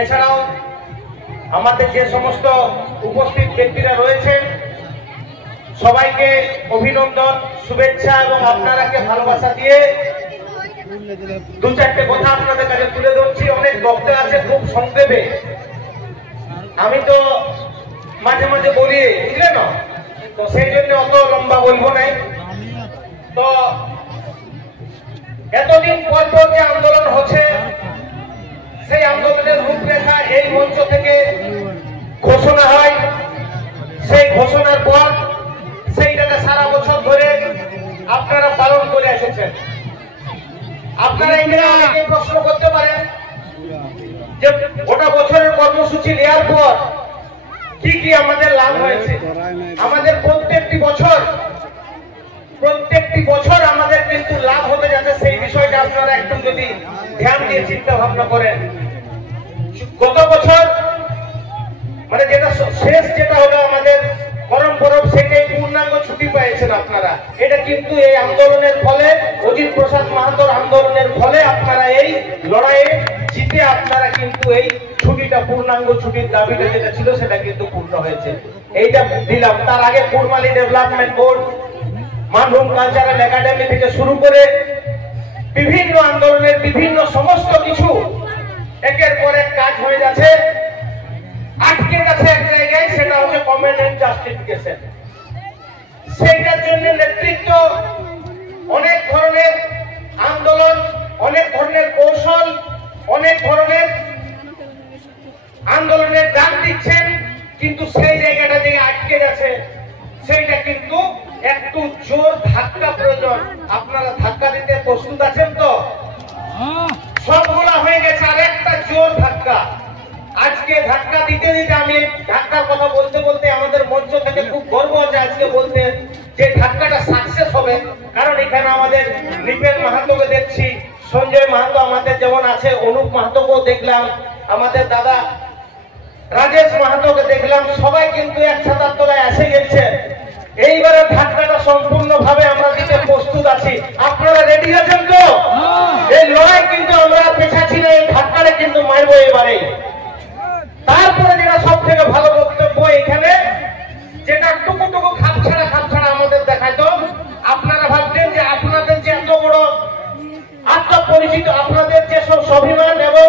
এছাড়াও আমাদের যে সমস্ত উপস্থিত ব্যক্তিরা রয়েছেন সবাইকে অভিনন্দন, শুভেচ্ছা এবং আপনারাকে ভালোবাসা দিয়ে দু চারটে কথা আপনাদের কাছে তুলে ধরছি। অনেক বক্তা আছে, খুব সংক্ষেপে আমি তো মাঝে মাঝে বলি, বুঝলে না, তো সেই জন্য অত লম্বা বলবো নাই। তো এতদিন পর পর যে আন্দোলন হচ্ছে সেই আন্দোলনের রূপরেখা এই মঞ্চ থেকে ঘোষণা হয়। সেই ঘোষণার পর সেইটাকে সারা বছর ধরে আপনারা পালন করে এসেছেন। আপনারা এখানে অনেকে প্রশ্ন করতে পারেন যে গোটা বছরের কর্মসূচি নেওয়ার পর কি কি আমাদের লাভ হয়েছে। আমাদের প্রত্যেকটি বছর আমাদের কিন্তু লাভ হতে যাচ্ছে, সেই বিষয়টা আপনারা একটু যদি ধ্যান দিয়ে চিন্তা ভাবনা করেন। গত বছর মানে যেটা শেষ যেটা হলো আমাদের করম পরব, সেটাই পূর্ণাঙ্গ ছুটি পেয়েছেন আপনারা। এটা কিন্তু এই আন্দোলনের ফলে, অজিত প্রসাদ মাহাতোর আন্দোলনের ফলে আপনারা এই লড়াইয়ে জিতে আপনারা কিন্তু এই ছুটিটা, পূর্ণাঙ্গ ছুটির দাবিটা যেটা ছিল সেটা কিন্তু পূর্ণ হয়েছে। এইটা দিলাম। তার আগে Kurmali development board, Manbhum cultural academy থেকে শুরু করে বিভিন্ন আন্দোলনের বিভিন্ন সমস্ত কিছু একের পর এক কাজ হয়ে যাচ্ছে, আটকে গেছে এক জায়গায়, সেটা হচ্ছে কমেন্ট এন্ড জাস্টিফিকেশন। সেইটার জন্য নেতৃত্ব, অনেক ধরনের আন্দোলন, অনেক ধরনের কৌশল, অনেক ধরনের আন্দোলনের ডাক দিচ্ছেন, কিন্তু সেই জায়গাটা যে আটকে গেছে সেইটা কিন্তু একটু জোর ধাক্কা প্রয়োজন। আপনারা ধাক্কা দিতে প্রস্তুত আছেন তো? সবগুলা হয়ে গেছে, আর একটা জোর ধাক্কা। আজকে ধাক্কা দিতে দিতে, আমি ধাক্কার কথা বলতে বলতে আমাদের মঞ্চ থেকে খুব গর্ব হচ্ছে আজকে বলতে যে ধাক্কাটা সাকসেস হবে। কারণ এখানে আমাদের নিপেন মাহাতোকে দেখছি, সঞ্জয় মাহাতো আমাদের যেমন আছে, অনুপ মাহাতোকেও দেখলাম, আমাদের দাদা রাজেশ মাহাতোকে দেখলাম, সবাই কিন্তু এক ছাতার তলায় এসে গেছে। এইবারে ধাক্কাটা সম্পূর্ণভাবে আমরা দিতে প্রস্তুত আছি। আপনারা রেডি আছেন তো? এই লড়াই কিন্তু আমরা পেছাচ্ছি না, এই ধাক্কাটা কিন্তু মারবো এবারে। তারপরে যেটা সব থেকে ভালো বক্তব্য এখানে, যেটা টুকু খাপ ছাড়া আমাদের দেখাতো, আপনারা ভাবতেন যে আপনাদের যে এত বড় আত্মপরিচিত, আপনাদের যে সব স্বাভিমান এবং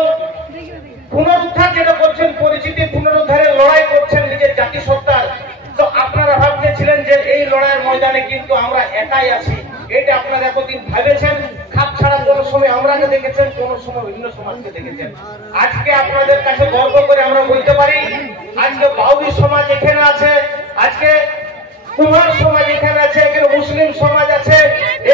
পুনরুদ্ধার যেটা করছেন, পরিচিতি পুনরুদ্ধারের লড়াই করছেন নিজের জাতিসত্তার, তো আপনারা ভাবতেছিলেন যে এই লড়াইয়ের ময়দানে কিন্তু আমরা একাই আছি। এটা আপনারা এতদিন ভেবেছেন। খাপ ছাড়া কোন সময় আমরাকে দেখেছেন, কোন সময় ভিন্ন সমাজকে দেখেছেন। আজকে আপনাদের কাছে গর্ব করে আমরা বলতে পারি, আজকে বাউরি সমাজ এখানে আছে, আজকে কুমার সমাজ এখানে আছে, এখানে মুসলিম সমাজ আছে,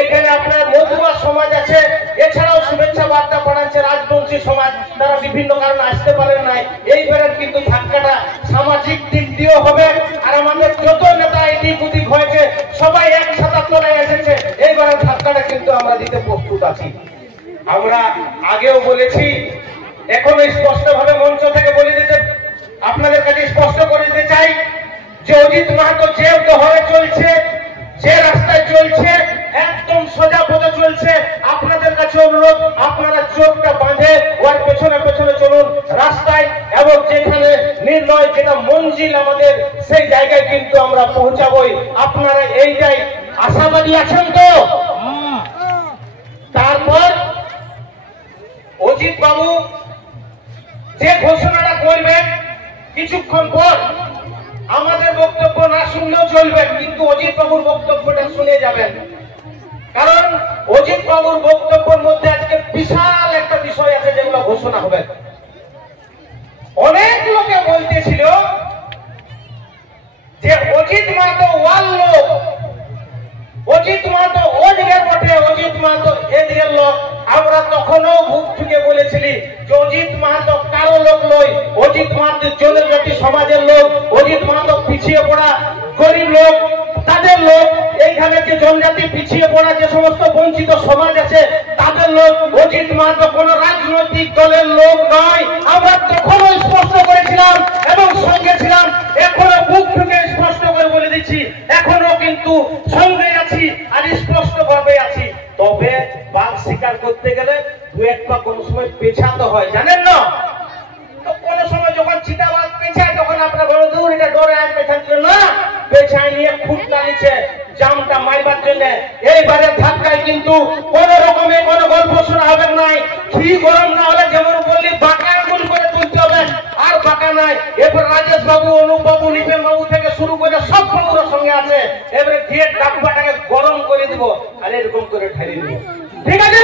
এখানে আপনার মধুয়া সমাজ আছে, এছাড়াও শুভেচ্ছা বার্তা পাঠাচ্ছে রাজবংশী সমাজ, তারা বিভিন্ন কারণে আসতে পারেন নাই। এইবারে কিন্তু ধাক্কাটা সামাজিক দিক দিয়েও হবে, আর আমাদের যত নেতা এদিক ওদিক হয়েছে সবাই এক ছাতার তলায় এসেছে, এইবারে ধাক্কাটা কিন্তু আমরা দিতে প্রস্তুত আছি। আমরা আগেও বলেছি, এখনো স্পষ্ট ভাবে মঞ্চ থেকে বলে দিতে, আপনাদের কাছে স্পষ্ট করে দিতে চাই যে অজিত মাহাতো যে দহরে চলছে, যে রাস্তায় চলছে, একদম সোজা পথে চলছে। আপনাদের কাছে অনুরোধ, আপনারা চোখটা বাঁধে ওর পেছনে পেছনে চলুন রাস্তায়, এবং যেখানে নির্ণয়, যেটা মঞ্জিল আমাদের, সেই জায়গায় কিন্তু আমরা পৌঁছাবই। আপনারা এইটাই আশাবাদী আছেন তো? তারপর অজিত বাবু যে ঘোষণাটা করবেন, কিছুক্ষণ পর আমাদের বক্তব্য না শুনলেও চলবে, কিন্তু অজিত বাবুর বক্তব্যটা শুনে যাবেন। কারণ অজিত বাবুর বক্তব্যের মধ্যে আজকে বিশাল একটা বিষয় আছে যেগুলো ঘোষণা হবে। অনেক লোকে বলতেছিল যে অজিত মাহাতো ওয়াল লোক, অজিত মাহাতো ও দিকের বটে, অজিত মাহাতো এ দিকের লোক। আমরা তখনও বুক ঠুকে বলেছিলি যে অজিত মাহাতো কারো লোক নয়, অজিত মাহাতো জনজাতি সমাজের লোক, অজিত মাহাতো পিছিয়ে পড়া গরিব লোক তাদের লোক, এইখানে যে জনজাতি পিছিয়ে পড়া যে সমস্ত বঞ্চিত সমাজ আছে তাদের লোক। অজিত মাহাতো কোন রাজনৈতিক দলের লোক নয়, আমরা তখনও স্পষ্ট করেছিলাম এবং সঙ্গে ছিলাম। এখনো বুক ঠুকে স্পষ্ট করে বলে দিচ্ছি, এখনো কিন্তু সঙ্গে আছি আর স্পষ্ট ভাবে আছি। তবে বাঘ শিকার করতে গেলে দু এক পা কোন সময় পেছাতে হয়, জানেন না? তো ডরে আসবে থাকছে না, পেছায় নিয়ে খুব টানিছে জামটা মাইবার জন্য। এইবারে ধাক্কায় কিন্তু কোন রকমের কোন গল্প শোনা হবে নাই। ঘি গরম না হলে যেমন বললি বাঁকা আঙুল করে তুলতে হবে, আর বাঁকা নাই। এরপর রাজেশ বাবু, অনুপ বাবু, নিপেন বাবু থেকে শুরু করে সব বাবুর সঙ্গে আছে। এবারে ঘিয়ের ডাব্বাটাকে গরম করে দিব আর এরকম করে ঢেলে দিব, ঠিক আছে?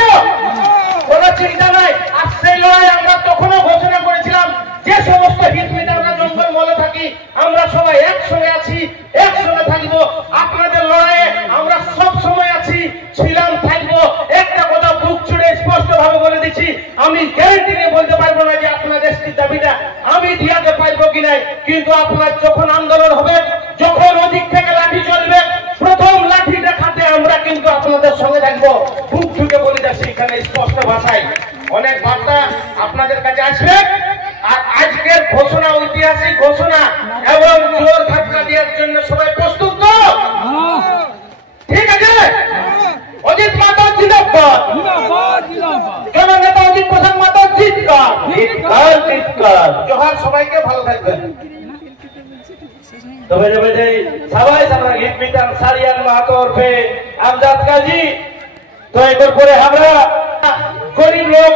কোন চিন্তা নাই। আর সেই লড়াই আমরা তখনও ঘোষণা করেছিলাম যে সমস্ত হিট মিটাররা জঙ্গল মলে থাকি আমরা সবাই একসঙ্গে আছি, একসঙ্গে থাকবো। আপনাদের লড়াইয়ে আমরা সব সময় আছি, ছিলাম, থাকবো। একটা কথা বুক ছুড়ে স্পষ্ট ভাবে বলে দিচ্ছি, আমি গ্যারান্টি নিয়ে বলতে পারবো না যে আপনাদের দাবিটা আমি দিয়াতে পারবো কি নাই, কিন্তু আপনার যখন আন্দোলন হবে, যখন ওদিক থেকে লাঠি চলবে, প্রথম লাঠি দেখাতে আমরা কিন্তু আপনাদের সঙ্গে থাকবো। বুক ঢুকে বলে যাচ্ছি এখানে স্পষ্ট ভাষায়। অনেক বার্তা আপনাদের কাছে আসবে। আর আজকের ঘোষণা ঐতিহাসিক ঘোষণা এবং জোর ধাক্কা দেওয়ার জন্য সবাই প্রস্তুত তো? ঠিক আছে? অজিত মাতা জিন্দাবাদ, জননেতা অজিত প্রসাদ মাতা জিতকার, জিতকার, জিতকার। জোহার, সবাইকে ভালো থাকবেন। তবে সবাই আমরা হিট মিটার সারিয়ান মাহাতো ওরফে আমজাদ কাজী। তো এরপর পরে আমরা গরিব লোক,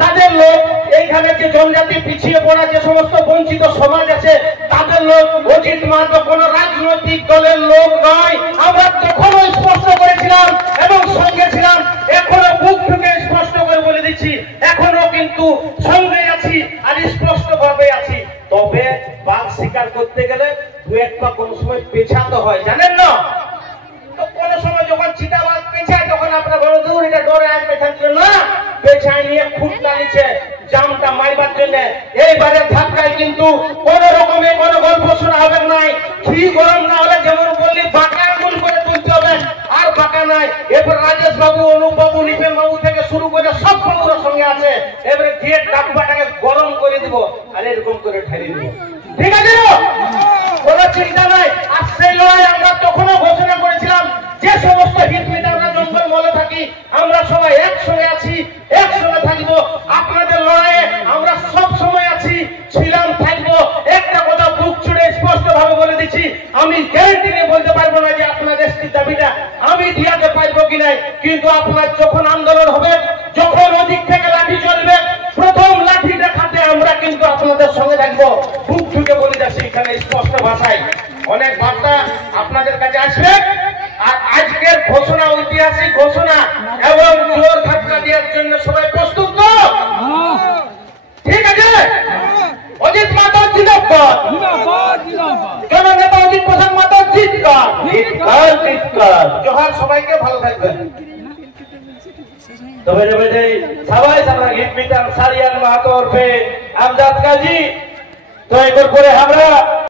তাদের লোক, এইখানে যে জনজাতি পিছিয়ে পড়া যে সমস্ত বঞ্চিত সমাজ আছে তাদের লোক। অজিত মাহাতো কোন রাজনৈতিক দলের লোক নয়। আমরা তখনও স্পষ্ট করেছিলাম এবং সঙ্গে ছিলাম, এখনো বুক থেকে স্পষ্ট করে বলে দিচ্ছি, এখনো কিন্তু সঙ্গে আছি আর স্পষ্ট ভাবে আছি। তবে বাঘ শিকার করতে গেলে দু এক পা কোন সময় পেছাতে হয়, জানেন না? তো কোন সময় যখন চিতাবাঘ পেছায় তখন আপনার বড় দূর এটা ডরে আসবে থাকছে না, পেছায় নিয়ে খুব টানিছে জামটা মাইবার জন্য। এইবারে ধাক্কায় কিন্তু কোন রকমের কোন গল্প শোনা হবে নাই। ঘি গরম না হলে যেমন বললি বাঁকা আঙুল করে তুলতে হবে, আর বাঁকা নাই। এরপর রাজেশ বাবু, অনুপ বাবু, নিপেন বাবু থেকে শুরু করে সব বাবুর সঙ্গে আছে। এবারে ঘিয়ের ডাব্বাটাকে গরম করে দিব আর এরকম করে ঢেলে দিব, ঠিক আছে? কোন চিন্তা নাই। আর সেই লড়াই আমরা তখনও ঘোষণা করেছিলাম যে সমস্ত হিট মিটাররা জঙ্গল মলে থাকি আমরা সবাই একসঙ্গে আছি, একসঙ্গে থাকবো। আপনাদের লড়াইয়ে আমরা সব সময় আছি, ছিলাম, থাকবো। একটা কথা বুক ছুড়ে স্পষ্ট ভাবে বলে দিচ্ছি, আমি গ্যারান্টি নিয়ে বলতে পারবো না যে আপনাদের দাবিটা আমি দিয়াতে পারবো কি নাই, কিন্তু আপনার যখন আন্দোলন হবে, যখন ওদিক থেকে লাঠি চলবে, প্রথম লাঠি দেখাতে আমরা কিন্তু আপনাদের সঙ্গে থাকবো। বুক ঢুকে বলে যাচ্ছি এখানে স্পষ্ট ভাষায়। অনেক বার্তা আপনাদের কাছে আসবে। আর আজকের ঘোষণা ঐতিহাসিক ঘোষণা এবং জোর ধাক্কা দেওয়ার জন্য সবাই প্রস্তুত তো? ঠিক আছে? অজিত মাতা জিন্দাবাদ, জননেতা অজিত প্রসাদ মাতা জিতকার, জিতকার, জিতকার। জোহার, সবাইকে ভালো থাকবেন। তবে সবাই আমরা হিট মিটার সারিয়ান মাহাতো ওরফে আমজাদ কাজী। তো এরপর পরে আমরা